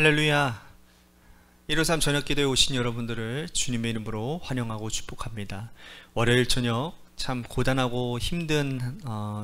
할렐루야. 153 저녁기도에 오신 여러분들을 주님의 이름으로 환영하고 축복합니다. 월요일 저녁 참 고단하고 힘든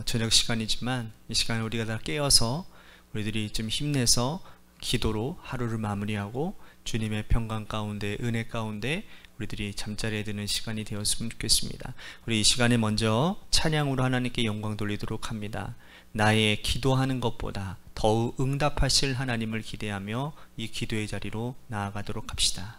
저녁 시간이지만 이 시간에 우리가 다 깨어서 우리들이 좀 힘내서 기도로 하루를 마무리하고 주님의 평강 가운데, 은혜 가운데 우리들이 잠자리에 드는 시간이 되었으면 좋겠습니다. 우리 이 시간에 먼저 찬양으로 하나님께 영광 돌리도록 합니다. 나의 기도하는 것보다 더욱 응답하실 하나님을 기대하며 이 기도의 자리로 나아가도록 합시다.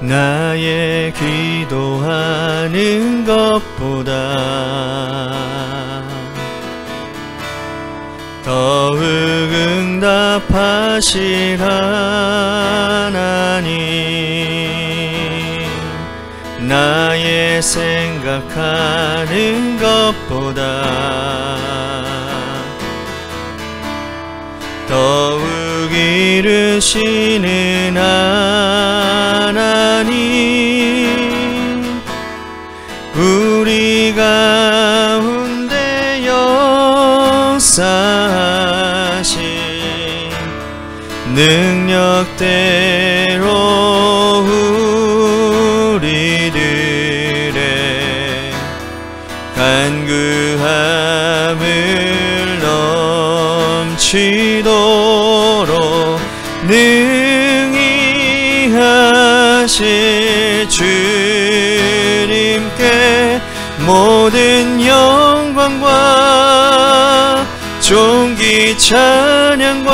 나의 기도하는 것보다 더욱 응답하실 하나님, 나의 생각하는 것보다 더욱 이루시는 하나님, 우리 가운데 역사하신 능력대로 우리들의 간구함을 넘치도록 능히 하실 주님께 모든 영광과 존귀 찬양과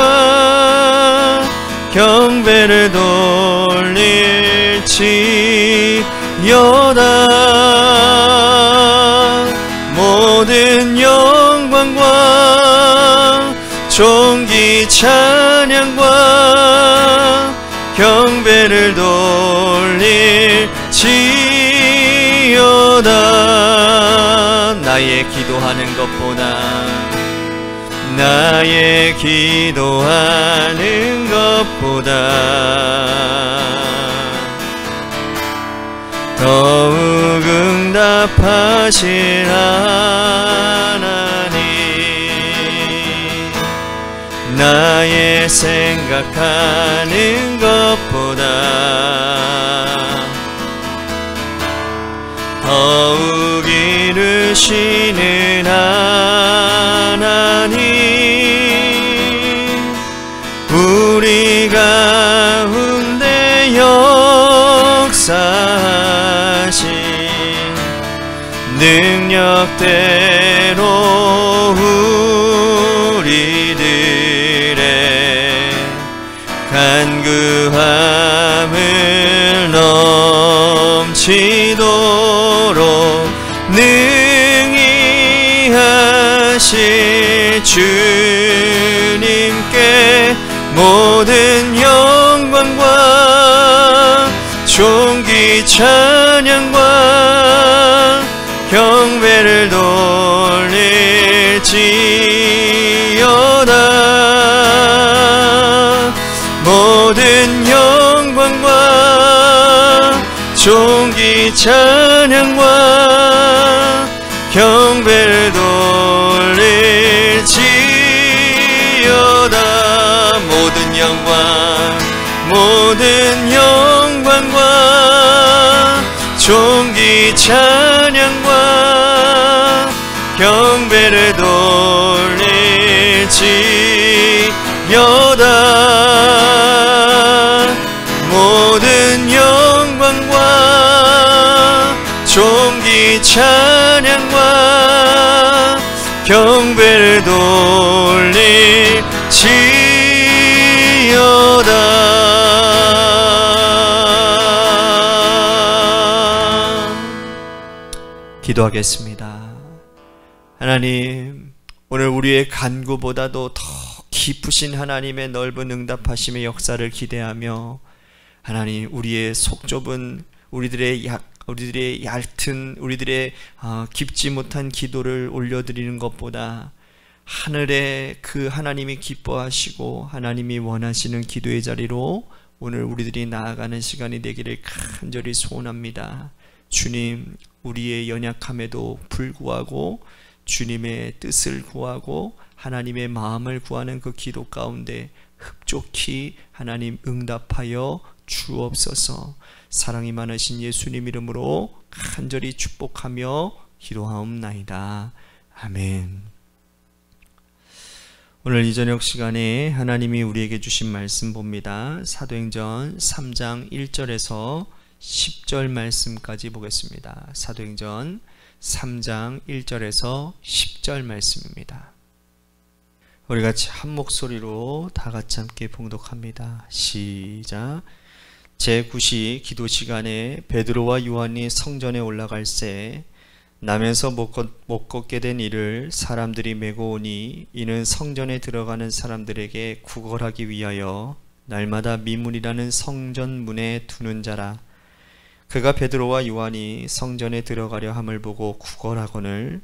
경배를 돌릴지어다. 모든 영광과 존귀 찬양과 경배를 돌릴지어다. 나의 기도하는 것보다 나의 기도하는 것보다 더욱 응답하실 하나님, 나의 생각하는 것보다 더욱 이루시는 하나님, 우리 가운데 역사하신 능력대로 우리들의 간구함을 넘치도록 능히 하실 주님께 모든 영광과 존귀 찬양과 경배를 돌릴지어다. 모든 영광과 존귀 찬양과 경배를 돌릴지어다. 모든 영광, 모든 영광과 존귀 찬양과 경배를 돌릴지어다. 모든 영광과 존귀 찬양과 경배를 돌릴지어다. 기도하겠습니다. 하나님, 오늘 우리의 간구보다도 더 깊으신 하나님의 넓은 응답하심의 역사를 기대하며 하나님, 우리의 속 좁은 우리들의 얕은 우리들의 깊지 못한 기도를 올려드리는 것보다 하늘에 그 하나님이 기뻐하시고 하나님이 원하시는 기도의 자리로 오늘 우리들이 나아가는 시간이 되기를 간절히 소원합니다. 주님, 우리의 연약함에도 불구하고 주님의 뜻을 구하고 하나님의 마음을 구하는 그 기도 가운데 흡족히 하나님 응답하여 주옵소서. 사랑이 많으신 예수님 이름으로 간절히 축복하며 기도하옵나이다. 아멘. 오늘 이 저녁 시간에 하나님이 우리에게 주신 말씀 봅니다. 사도행전 3장 1절에서 10절 말씀까지 보겠습니다. 사도행전 3장 1절에서 10절 말씀입니다. 우리 같이 한 목소리로 다 같이 함께 봉독합니다. 시작. 제9시 기도 시간에 베드로와 요한이 성전에 올라갈새 남에서 못 걷게 된 이를 사람들이 메고 오니 이는 성전에 들어가는 사람들에게 구걸하기 위하여 날마다 미문이라는 성전 문에 두는 자라. 그가 베드로와 요한이 성전에 들어가려 함을 보고 구걸하거늘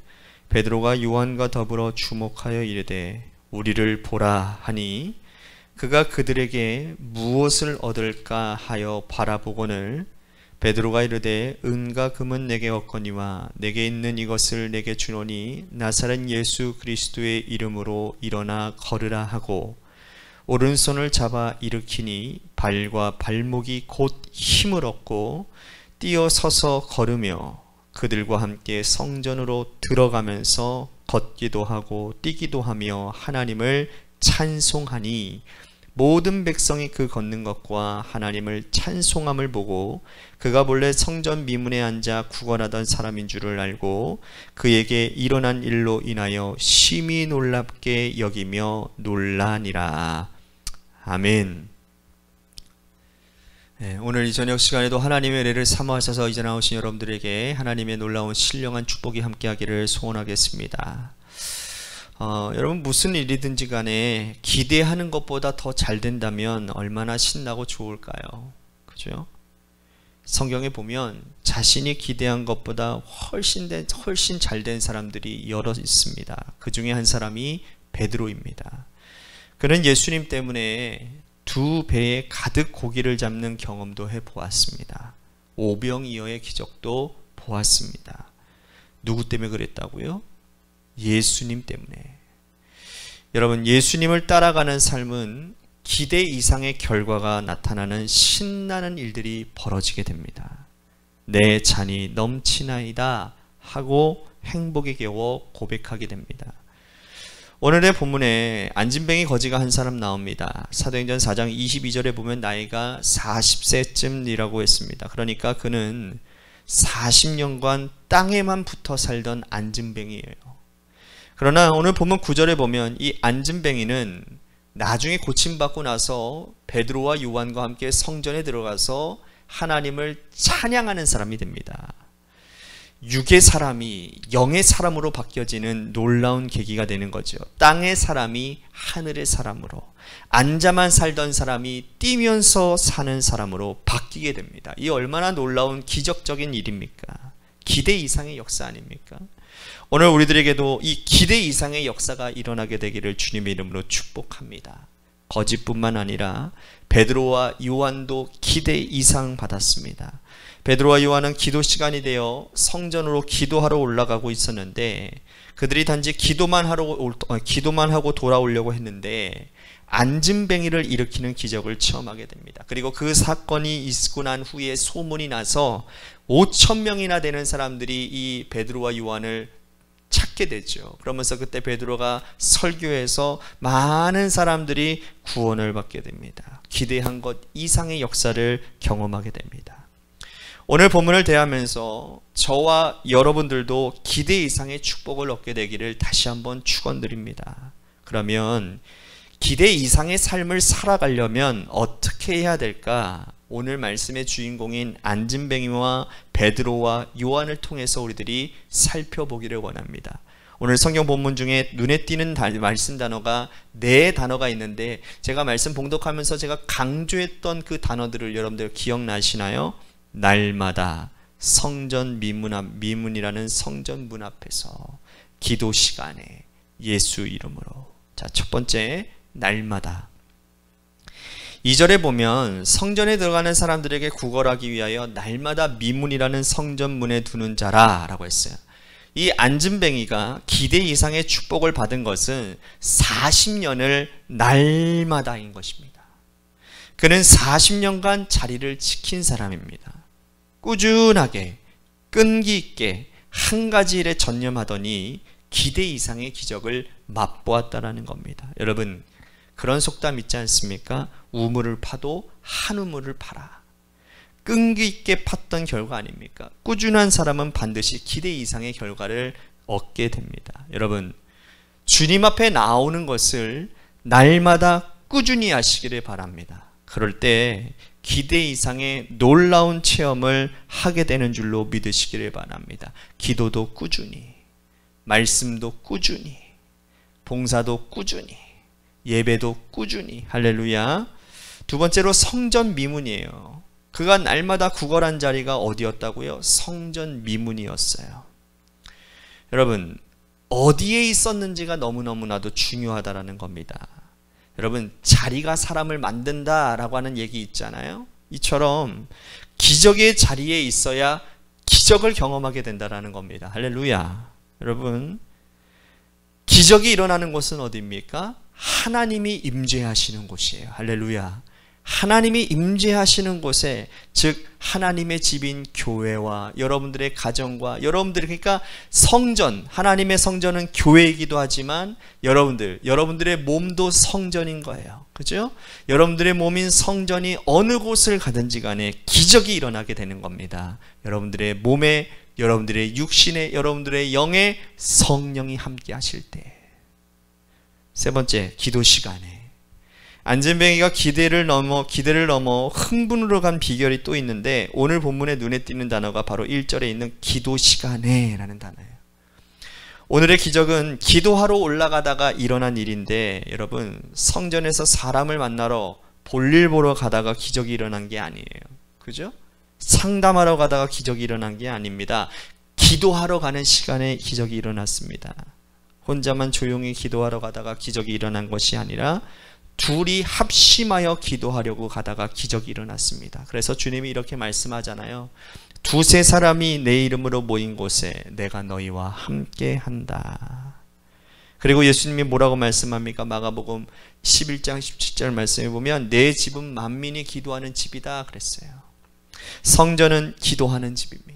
베드로가 요한과 더불어 주목하여 이르되 우리를 보라 하니 그가 그들에게 무엇을 얻을까 하여 바라보거늘 베드로가 이르되 은과 금은 내게 없거니와 내게 있는 이것을 내게 주노니 나사렛 예수 그리스도의 이름으로 일어나 걸으라 하고 오른손을 잡아 일으키니 발과 발목이 곧 힘을 얻고 뛰어 서서 걸으며 그들과 함께 성전으로 들어가면서 걷기도 하고 뛰기도 하며 하나님을 찬송하니 모든 백성이 그 걷는 것과 하나님을 찬송함을 보고 그가 본래 성전 미문에 앉아 구걸하던 사람인 줄을 알고 그에게 일어난 일로 인하여 심히 놀랍게 여기며 놀라니라. 아멘. 네, 오늘 이 저녁 시간에도 하나님의 은혜를 사모하셔서 이제 나오신 여러분들에게 하나님의 놀라운 신령한 축복이 함께하기를 소원하겠습니다. 여러분 무슨 일이든지 간에 기대하는 것보다 더 잘 된다면 얼마나 신나고 좋을까요? 그죠? 성경에 보면 자신이 기대한 것보다 훨씬 잘 된 사람들이 여러 있습니다. 그 중에 한 사람이 베드로입니다. 그는 예수님 때문에 2배에 가득 고기를 잡는 경험도 해보았습니다. 오병이어의 기적도 보았습니다. 누구 때문에 그랬다고요? 예수님 때문에. 여러분, 예수님을 따라가는 삶은 기대 이상의 결과가 나타나는 신나는 일들이 벌어지게 됩니다. 내 잔이 넘치나이다 하고 행복에 겨워 고백하게 됩니다. 오늘의 본문에 안진뱅이 거지가 한 사람 나옵니다. 사도행전 4장 22절에 보면 나이가 40세쯤이라고 했습니다. 그러니까 그는 40년간 땅에만 붙어 살던 안진뱅이에요. 그러나 오늘 본문 9절에 보면 이 안진뱅이는 나중에 고침받고 나서 베드로와 요한과 함께 성전에 들어가서 하나님을 찬양하는 사람이 됩니다. 육의 사람이 영의 사람으로 바뀌어지는 놀라운 계기가 되는 거죠. 땅의 사람이 하늘의 사람으로, 앉아만 살던 사람이 뛰면서 사는 사람으로 바뀌게 됩니다. 이 얼마나 놀라운 기적적인 일입니까? 기대 이상의 역사 아닙니까? 오늘 우리들에게도 이 기대 이상의 역사가 일어나게 되기를 주님의 이름으로 축복합니다. 거짓뿐만 아니라 베드로와 요한도 기대 이상 받았습니다. 베드로와 요한은 기도 시간이 되어 성전으로 기도하러 올라가고 있었는데 그들이 단지 기도만 하고 돌아오려고 했는데 안진뱅이를 일으키는 기적을 체험하게 됩니다. 그리고 그 사건이 있고 난 후에 소문이 나서 5,000명이나 되는 사람들이 이 베드로와 요한을 찾게 되죠. 그러면서 그때 베드로가 설교해서 많은 사람들이 구원을 받게 됩니다. 기대한 것 이상의 역사를 경험하게 됩니다. 오늘 본문을 대하면서 저와 여러분들도 기대 이상의 축복을 얻게 되기를 다시 한번 축원드립니다. 그러면 기대 이상의 삶을 살아가려면 어떻게 해야 될까? 오늘 말씀의 주인공인 안진뱅이와 베드로와 요한을 통해서 우리들이 살펴보기를 원합니다. 오늘 성경 본문 중에 눈에 띄는 말씀 단어가 4단어가 있는데 제가 말씀 봉독하면서 제가 강조했던 그 단어들을 여러분들 기억나시나요? 날마다 성전 미문이라는 성전 문 앞에서 기도 시간에 예수 이름으로. 자, 첫 번째, 날마다. 2절에 보면 성전에 들어가는 사람들에게 구걸하기 위하여 날마다 미문이라는 성전문에 두는 자라 라고 했어요. 이 안진뱅이가 기대 이상의 축복을 받은 것은 40년을 날마다인 것입니다. 그는 40년간 자리를 지킨 사람입니다. 꾸준하게 끈기 있게 한 가지 일에 전념하더니 기대 이상의 기적을 맛보았다라는 겁니다. 여러분, 그런 속담 있지 않습니까? 우물을 파도 한 우물을 파라. 끈기 있게 팠던 결과 아닙니까? 꾸준한 사람은 반드시 기대 이상의 결과를 얻게 됩니다. 여러분, 주님 앞에 나오는 것을 날마다 꾸준히 하시기를 바랍니다. 그럴 때 기대 이상의 놀라운 체험을 하게 되는 줄로 믿으시기를 바랍니다. 기도도 꾸준히, 말씀도 꾸준히, 봉사도 꾸준히, 예배도 꾸준히. 할렐루야. 두 번째로 성전 미문이에요. 그가 날마다 구걸한 자리가 어디였다고요? 성전 미문이었어요. 여러분, 어디에 있었는지가 너무너무나도 중요하다라는 겁니다. 여러분, 자리가 사람을 만든다라고 하는 얘기 있잖아요. 이처럼 기적의 자리에 있어야 기적을 경험하게 된다라는 겁니다. 할렐루야. 여러분, 기적이 일어나는 곳은 어디입니까? 하나님이 임재하시는 곳이에요. 할렐루야. 하나님이 임재하시는 곳에, 즉 하나님의 집인 교회와 여러분들의 가정과 여러분들이, 그러니까 성전, 하나님의 성전은 교회이기도 하지만 여러분들의 몸도 성전인 거예요. 그죠? 여러분들의 몸인 성전이 어느 곳을 가든지 간에 기적이 일어나게 되는 겁니다. 여러분들의 몸에, 여러분들의 육신에, 여러분들의 영에 성령이 함께 하실 때. 세 번째, 기도 시간에. 안진뱅이가 기대를 넘어 흥분으로 간 비결이 또 있는데, 오늘 본문에 눈에 띄는 단어가 바로 1절에 있는 기도 시간에 라는 단어예요. 오늘의 기적은 기도하러 올라가다가 일어난 일인데, 여러분, 성전에서 사람을 만나러 볼일 보러 가다가 기적이 일어난 게 아니에요. 그죠? 상담하러 가다가 기적이 일어난 게 아닙니다. 기도하러 가는 시간에 기적이 일어났습니다. 혼자만 조용히 기도하러 가다가 기적이 일어난 것이 아니라 둘이 합심하여 기도하려고 가다가 기적이 일어났습니다. 그래서 주님이 이렇게 말씀하잖아요. 두세 사람이 내 이름으로 모인 곳에 내가 너희와 함께 한다. 그리고 예수님이 뭐라고 말씀합니까? 마가복음 11장 17절 말씀에 보면 내 집은 만민이 기도하는 집이다 그랬어요. 성전은 기도하는 집입니다.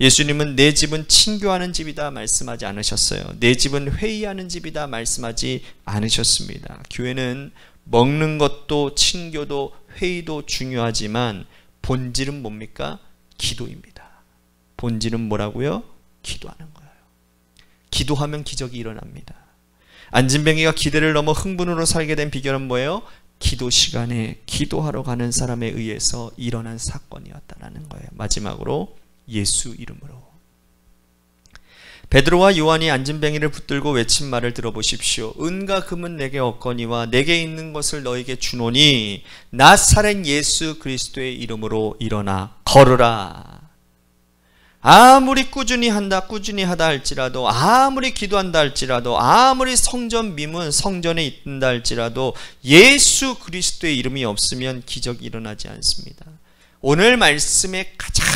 예수님은 내 집은 친교하는 집이다 말씀하지 않으셨어요. 내 집은 회의하는 집이다 말씀하지 않으셨습니다. 교회는 먹는 것도 친교도 회의도 중요하지만 본질은 뭡니까? 기도입니다. 본질은 뭐라고요? 기도하는 거예요. 기도하면 기적이 일어납니다. 안진뱅이가 기대를 넘어 흥분으로 살게 된 비결은 뭐예요? 기도 시간에 기도하러 가는 사람에 의해서 일어난 사건이었다는 거예요. 마지막으로 예수 이름으로. 베드로와 요한이 안진뱅이를 붙들고 외친 말을 들어보십시오. 은과 금은 내게 없거니와 내게 있는 것을 너에게 주노니 나사렛 예수 그리스도의 이름으로 일어나 걸으라. 아무리 꾸준히 하다 할지라도, 아무리 기도한다 할지라도, 아무리 성전 미문 성전에 있다 할지라도 예수 그리스도의 이름이 없으면 기적이 일어나지 않습니다. 오늘 말씀의 가장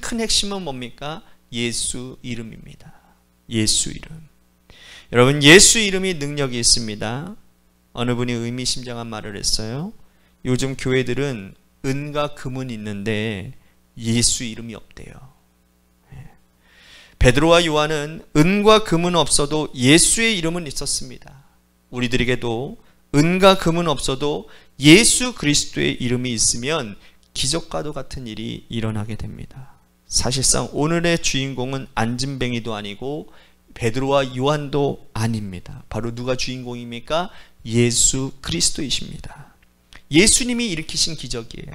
큰 핵심은 뭡니까? 예수 이름입니다. 예수 이름. 여러분, 예수 이름이 능력이 있습니다. 어느 분이 의미심장한 말을 했어요. 요즘 교회들은 은과 금은 있는데 예수 이름이 없대요. 베드로와 요한은 은과 금은 없어도 예수의 이름은 있었습니다. 우리들에게도 은과 금은 없어도 예수 그리스도의 이름이 있으면 기적과도 같은 일이 일어나게 됩니다. 사실상 오늘의 주인공은 안진뱅이도 아니고 베드로와 요한도 아닙니다. 바로 누가 주인공입니까? 예수 그리스도이십니다. 예수님이 일으키신 기적이에요.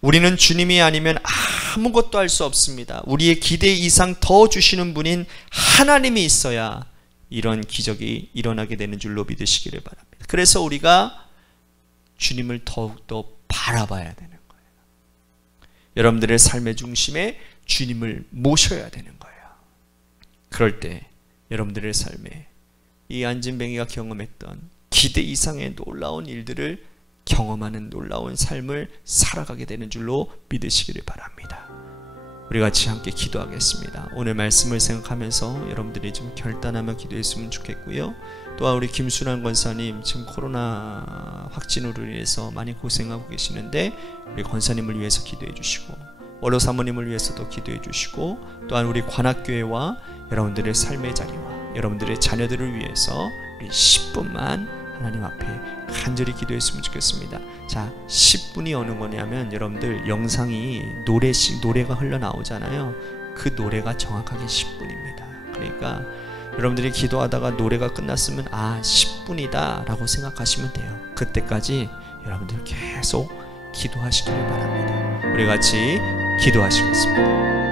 우리는 주님이 아니면 아무것도 할 수 없습니다. 우리의 기대 이상 더 주시는 분인 하나님이 있어야 이런 기적이 일어나게 되는 줄로 믿으시기를 바랍니다. 그래서 우리가 주님을 더욱더 바라봐야 되는 거예요. 여러분들의 삶의 중심에 주님을 모셔야 되는 거예요. 그럴 때 여러분들의 삶에 이 안진뱅이가 경험했던 기대 이상의 놀라운 일들을 경험하는 놀라운 삶을 살아가게 되는 줄로 믿으시기를 바랍니다. 우리 같이 함께 기도하겠습니다. 오늘 말씀을 생각하면서 여러분들이 좀 결단하며 기도했으면 좋겠고요. 또한 우리 김순환 권사님 지금 코로나 확진으로 인해서 많이 고생하고 계시는데 우리 권사님을 위해서 기도해 주시고 원로 사모님을 위해서도 기도해 주시고 또한 우리 관악교회와 여러분들의 삶의 자리와 여러분들의 자녀들을 위해서 우리 10분만 하나님 앞에 간절히 기도했으면 좋겠습니다. 자, 10분이 어느 거냐면 여러분들 영상이 노래가 흘러나오잖아요. 그 노래가 정확하게 10분입니다. 그러니까 여러분들이 기도하다가 노래가 끝났으면 10분이다 라고 생각하시면 돼요. 그때까지 여러분들 계속 기도하시기를 바랍니다. 우리 같이 기도하시겠습니다.